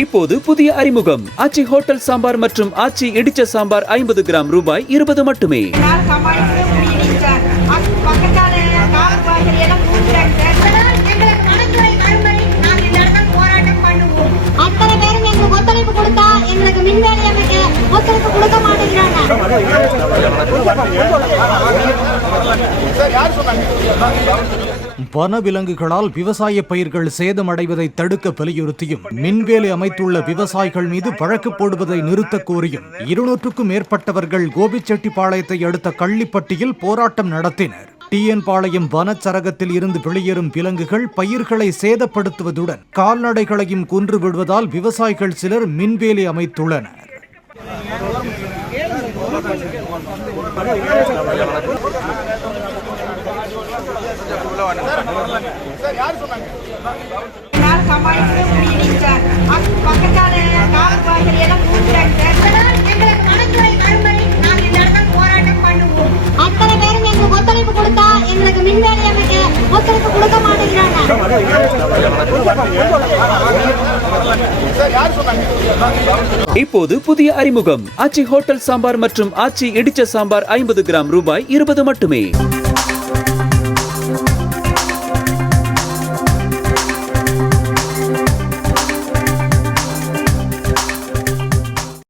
இப்போது புதிய அறிமுகம் ஆச்சி ஹோட்டல் சாம்பார் மற்றும் ஆச்சி இடிச்ச சாம்பார் 50 கிராம் ரூபாய் 20 மட்டுமே. வனவிலங்குகளால் விவசாய பயிர்கள் சேதமடைவதை தடுக்க வலியுறுத்தியும் மின்வேலி அமைத்துள்ள விவசாயிகள் மீது வழக்கு போடுவதை நிறுத்த கோரியும் 200க்கும் மேற்பட்டவர்கள் கோபிச்செட்டிப்பாளையத்தை அடுத்த கள்ளிப்பட்டியில் போராட்டம் நடத்தினர். டிஎன் பாளையம் வனச்சரகத்தில் இருந்து வெளியேறும் விலங்குகள் பயிர்களை சேதப்படுத்துவதுடன் கால்நடைகளையும் கொன்று விடுவதால் விவசாயிகள் சிலர் மின்வேலி அமைத்துள்ளனர். இப்போது புதிய அறிமுகம் ஆச்சி ஹோட்டல் சாம்பார் மற்றும் ஆச்சி இடிச்ச சாம்பார் 50 கிராம் ரூபாய் 20 மட்டுமே.